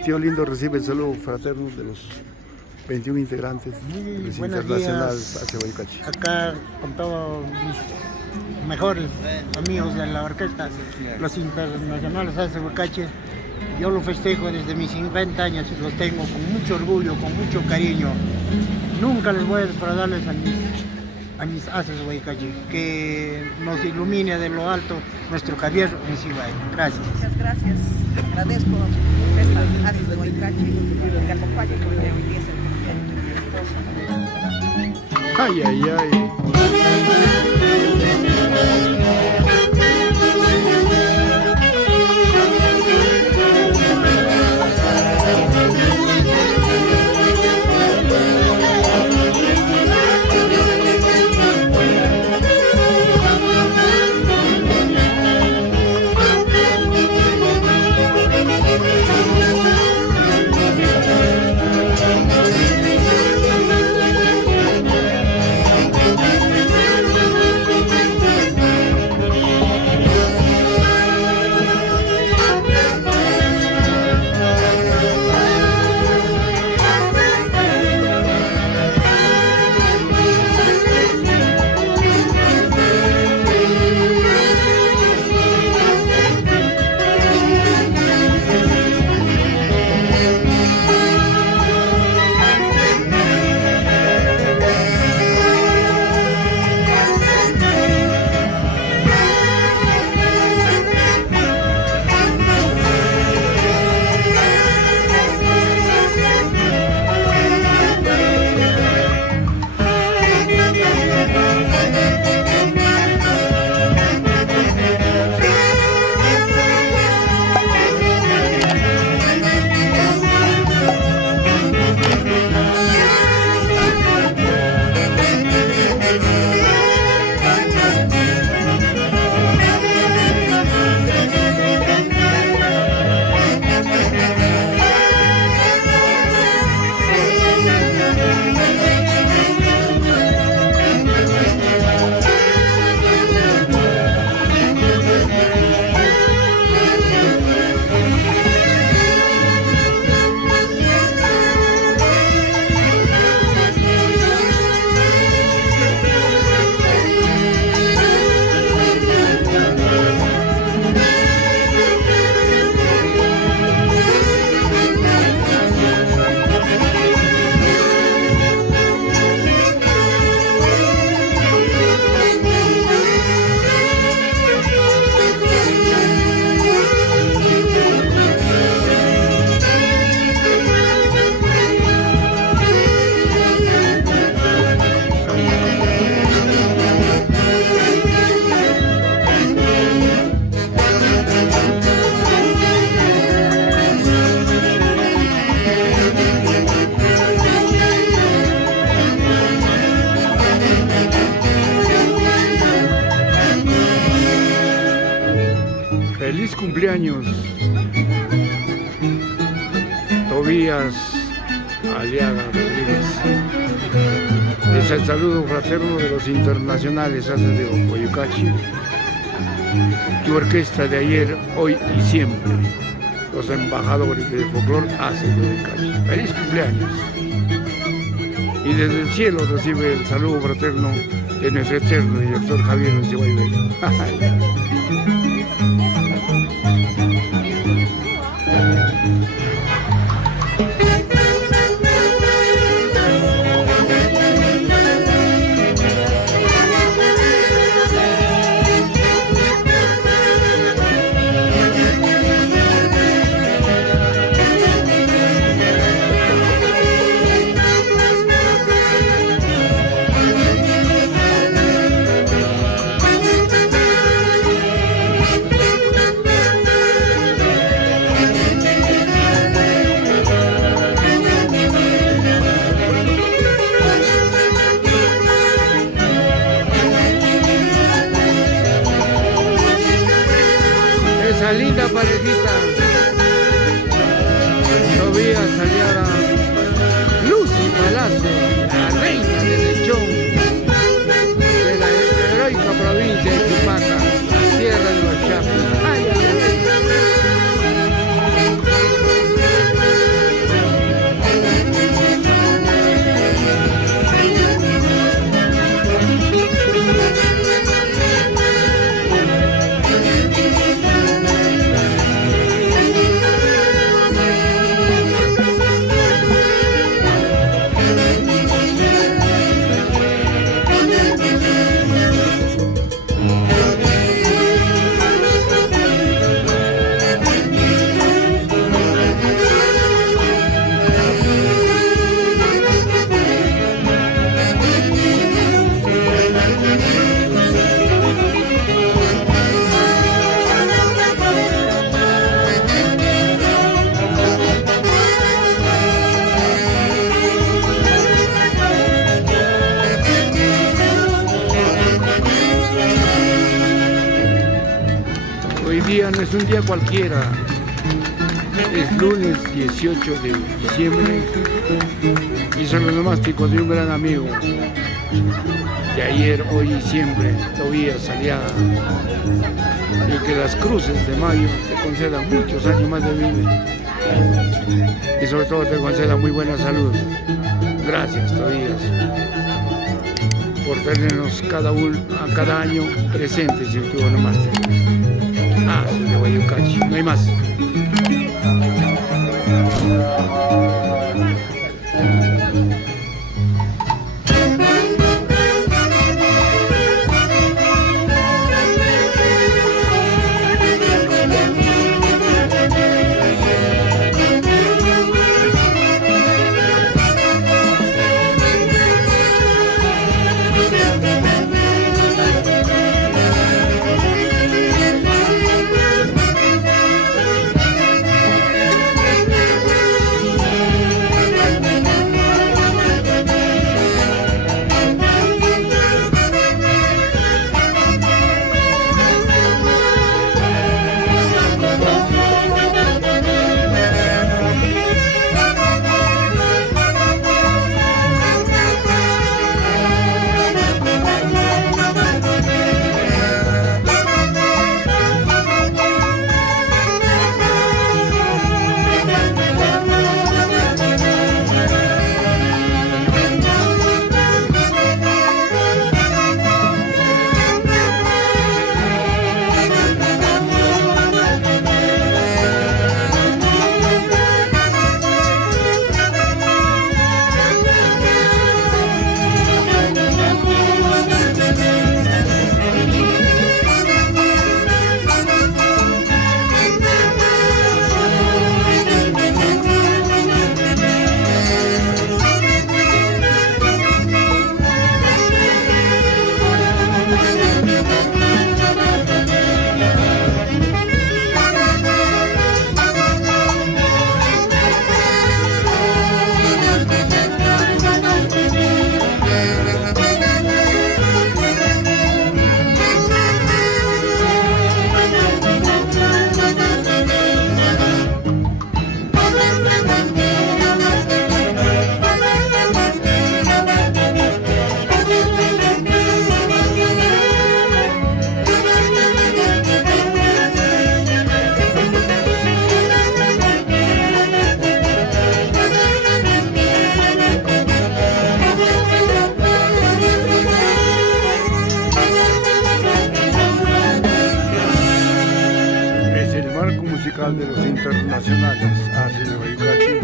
Tío Lindo recibe el saludo fraterno de los 21 integrantes del Buenos Internacional días. hacia Huaycachi. Acá con todos mis mejores amigos de la orquesta, los internacionales hace Huaycachi. Yo lo festejo desde mis 50 años y los tengo con mucho orgullo, con mucho cariño. Nunca les voy a defraudarles a mis haces Huaycachi. Que nos ilumine de lo alto nuestro Javier Encibay. Gracias. Muchas gracias. Agradezco estas haces de Huaycachi que acompañen con hoy día es el cumpleaños de mi esposo. Ay, ay, ay. Feliz cumpleaños, Tobías Aliaga Rodríguez. Es el saludo fraterno de los internacionales haces de Huaycachi. Tu orquesta de ayer, hoy y siempre. Los embajadores del folclor hacen de Huaycachi. Feliz cumpleaños. Y desde el cielo recibe el saludo fraterno de nuestro eterno director Javier Encibay Bello. Esa linda parejita, Tobías Aliaga, Lucy Palacio, la reina del lechón de la heroica provincia de Chupaca, la tierra de los Chapis. ¡Ay, ay, ay! día cualquiera. Es lunes 18 de diciembre y son los onomásticos de un gran amigo de ayer, hoy y siempre, Tobías Aliaga. Y que las cruces de mayo te concedan muchos años más de vida y sobre todo te concedan muy buena salud. Gracias, Tobías, por tenernos cada año presentes en tu onomástico. De Guayucachi, no hay más. De los internacionales hacia Guayucachi.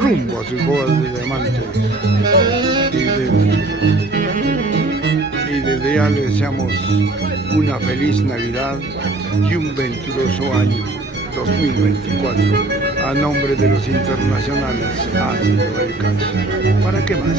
Rumbo a sus bodas de diamante. Y desde ya le deseamos una feliz Navidad y un venturoso año 2024 a nombre de los internacionales hacia Guayucachi. ¿Para qué más?